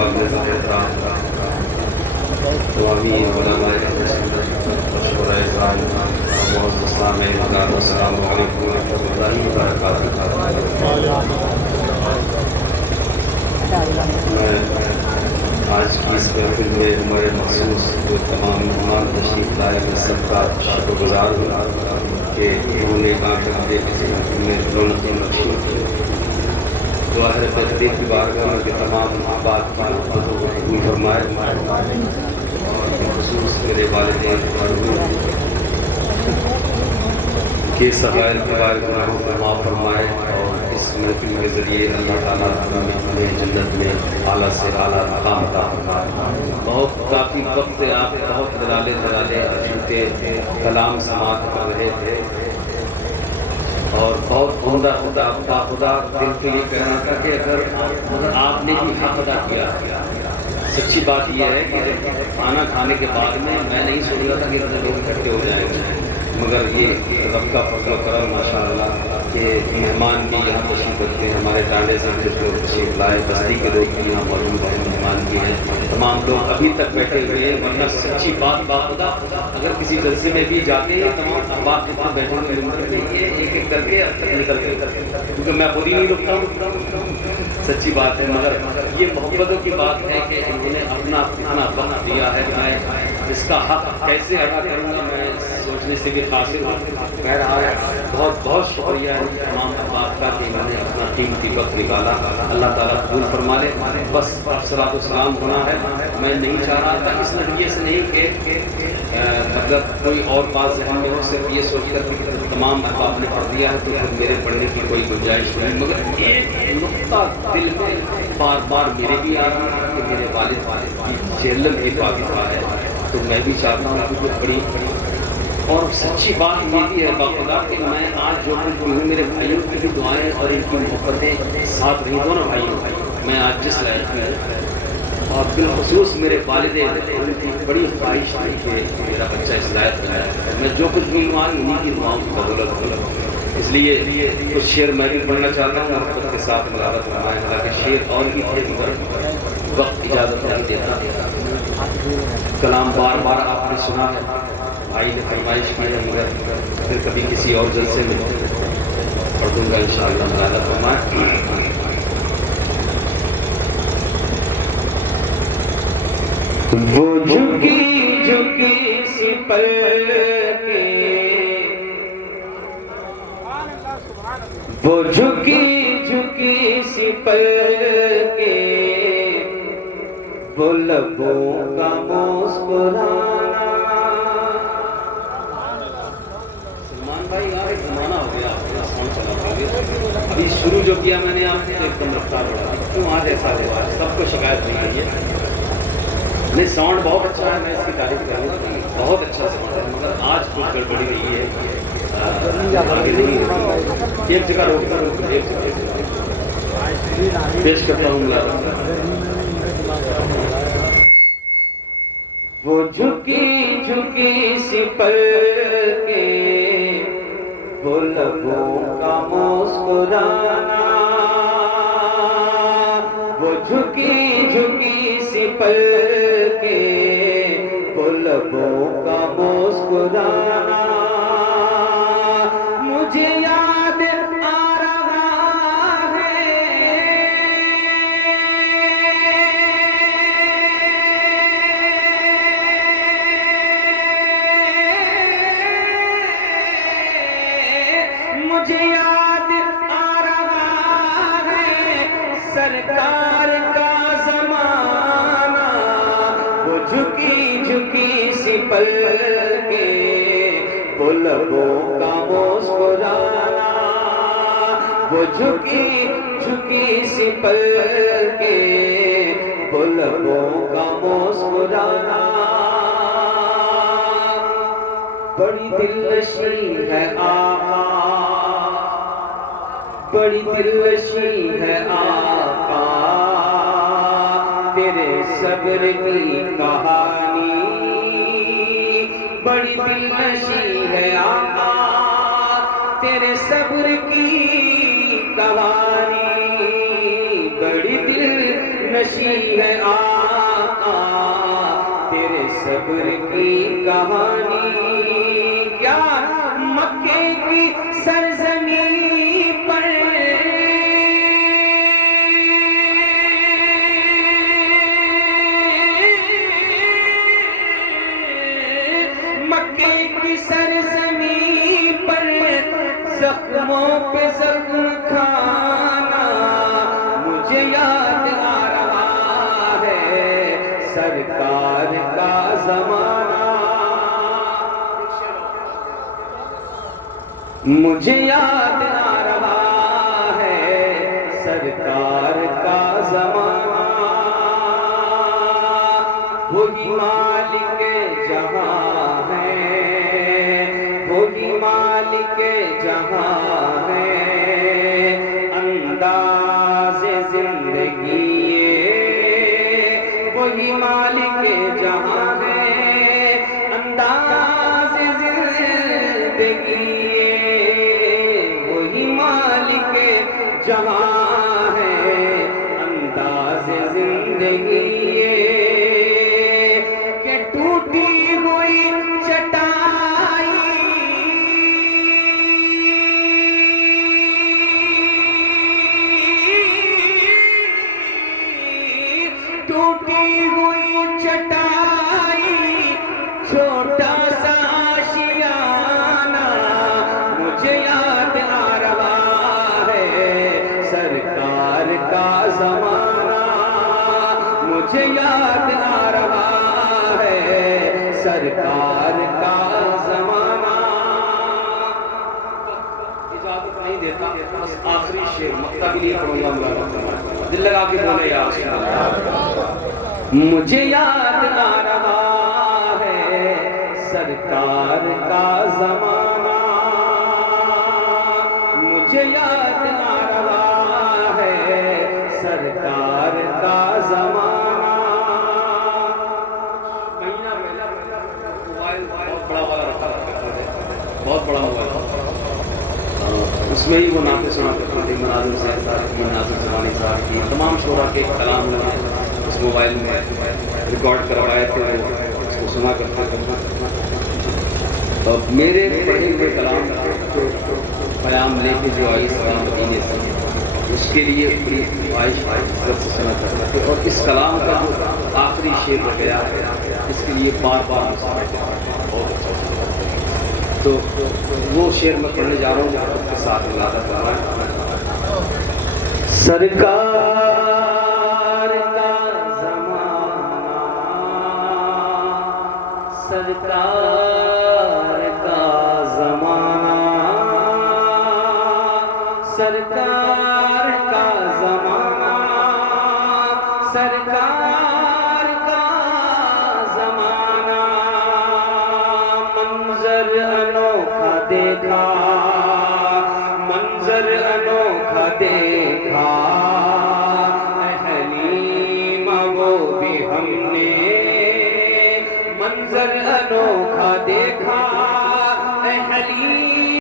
السلام علیکم ورحمۃ اللہ وبرکاتہ۔ میں آج کی اس محفل میں ہمارے مخصوص جو تمام مہمان تشریف لائے ہیں سب کا شکر گزار ہوں کہ انہوں نے کہا کہ مجھے کسی محفل میں رونق بخشی۔ دعا ہے تقدیر کی بارگاہ میں کہ تمام بات کی محبتوں کو قبول فرمائے اور خصوص میرے والدین اور کے سغائر کبائر گناہوں کو معاف فرمائے اور اس محفل کے ذریعے اللہ تعالیٰ ہمیں جنت میں اعلیٰ سے اعلیٰ مقام عطا فرمائے۔ بہت کافی وقت سے آپ بہت دلالے چونکہ کلام سماعت کر رہے تھے اور بہت عمدہ خدا دل کے لیے کہنا تھا کہ اگر آپ نے بھی حق ادا کیا۔ سچی بات یہ ہے کہ کھانا کھانے کے بعد میں نہیں سوچ رہا تھا کہ اتنے لوگ اکٹھے ہو جائیں گے، مگر یہ رب کا فضل و کرم ماشاءاللہ کہ مہمان بھی یہاں تشریف رکھتے ہیں۔ ہمارے ٹانڈے سے جو تشریف لائے، بستی کے لوگ بھی یہاں موجود ہیں، مہمان بھی ہیں، تمام لوگ ابھی تک بیٹھے ہوئے ہیں۔ ورنہ سچی بات خدا اگر کسی جلسے میں بھی جاتے ہیں تمام احباب جتنے بیٹھے ہوئے یہ ایک ایک کر کے نکلتے ہیں، کیونکہ میں خود ہی نہیں رکتا ہوں۔ سچی بات ہے، مگر یہ محبتوں کی بات ہے کہ انہوں نے اپنا اتنا وقت دیا ہے۔ میں اس کا حق کیسے ادا کروں گا میں سوچنے سے بھی قاصر ہوں۔ بہرحال بہت بہت شکریہ ہے تمام احباب کا کہ انہوں نے اپنا قیمتی وقت نکالا۔ اللہ تعالیٰ قبول فرما لے۔ بس صلاۃ و سلام ہونا ہے۔ میں نہیں چاہ رہا تھا اس نتیجے سے نہیں کہ مطلب کوئی اور بات ذہن میں ہو، صرف یہ سوچ کر کہ تمام احباب نے پڑھ دیا ہے تو پھر میرے پڑھنے کی کوئی گنجائش نہیں، مگر ایک نقطہ دل میں بار بار میرے بھی آ رہا ہے کہ میرے والد کی جہلم ایک واقعہ ہے، تو میں بھی چاہتا ہوں کہ کچھ بڑی اور سچی بات یہ بھی ہے باخدا کہ میں آج جو کچھ ہوں میرے بھائیوں کی بھی دعائیں اور ان کی محبتیں ساتھ رہی، دونوں بھائیوں میں آج جس لائق ہوں، اور بالخصوص میرے والدین ان کی بڑی خواہش تھی کہ میرا بچہ اس لائق ہے۔ میں جو کچھ بھی ہوں آج انہیں کی دعاؤں کی بدولت ہوں، اس لیے کچھ شعر میں بھی پڑھنا چاہتا ہوں محبت کے ساتھ ملابت فرمائے، حالانکہ شعر اور بھی تھے مگر وقت اجازت نہیں دیتا۔ کلام بار بار آپ نے سنا ہے، بھائی نے فرمائش کی ہے، مگر پھر کبھی کسی اور جلسے میں پڑھ دوں گا انشاءاللہ ملابت فرمائے۔ وہ جھکی جھکی سی پلکیں، وہ جھکی جھکی سی پلکیں، وہ لبوں کا مسکرانا۔ سلمان بھائی یار ایک زمانہ ہو گیا ساؤنڈ چلا پاؤ، ابھی شروع جو کیا میں نے آپ کو ایک دم رفتار بڑھا، کیوں آج ایسا ہوا؟ سب کو شکایت نہیں آئی ہے، نہیں ساؤنڈ بہت اچھا ہے، میں اس کی تعریف کروں گا، بہت اچھا ساؤنڈ ہے، مگر آج کچھ گڑبڑی رہی ہے، آگے نہیں ایک جگہ روک کر پیش کرتا ہوں ملازم۔ وہ جھکی جھکی سی پلکیں، وہ لبوں کا مسکرانا، وہ جھکی جھکی سی پلکیں، وہ لبوں کا مسکرانا۔ مجھے یاد آ رہا ہے مجھے یاد آ رہا ہے سرکار کا زمانہ، وہ جھکی جھکی سی پلکیں، وہ لبوں کا مسکرانا، وہ جھکی جھکی سی پلکیں، وہ لبوں کا مسکرانا۔ بڑی دلنشین ہے آقا، بڑی دلنشین ہے آقا، تیرے صبر کی کہانی، بڑی دلنشین ہے آقا، تیرے صبر کی کہانی، بڑی دلنشین ہے آقا تیرے صبر کی کہانی کیا مکے کی سرزمین پر مکے کی سرزمین پر زخموں پہ زخم کھانا مجھے یاد آ رہا ہے سرکار کا زمانہ مجھے یاد آ رہا ہے سرکار کا زمانہ وہی مالک جہاں ہے وہی مالک جہاں ہے انداز زندگی وہی مالک جہاں ہے انداز زندگی وہی مالک جہاں ہے انداز زندگی کہ ٹوٹی ہوئی چٹائی ٹوٹی ہوئی چٹائی چھوٹا سا آشیانہ مجھے یاد آ رہا ہے سرکار کا زمانہ مجھے یاد آ رہا ہے سرکار کا زمانہ اجازت نہیں دیتا بس آخری شعر مقطع کے لیے پڑھوں گا دل لگا کے بولے یا رسول اللہ مجھے یاد آ رہا ہے سرکار کا زمانہ مجھے یاد آ رہا ہے سرکار کا زمانہ مہینہ موبائل بہت بڑا والا رکھا بہت بڑا موبائل اس میں ہی وہ نعتیں سنا کرتے تھے مناظر صاحب کی ناصر زمانی صاحب کی تمام شعراء کے کلام نے اس موبائل میں ریکارڈ کروائے تھے اس کو سنا کرتے تھے اور میرے پڑھے ہوئے کلام کو پیام لے کے جو آئی سلام مدینے سے اس کے لیے پوری خواہش سے سنا کرتے تھے اور اس کلام کا جو آخری شعر گیا اس کے لیے بار بار تو وہ شعر میں پڑھنے جا رہا ہوں اس کے ساتھ ملادہ کر رہا ہے سرکار کا زمانہ سرکار کا زمانہ سرکار کا زمانہ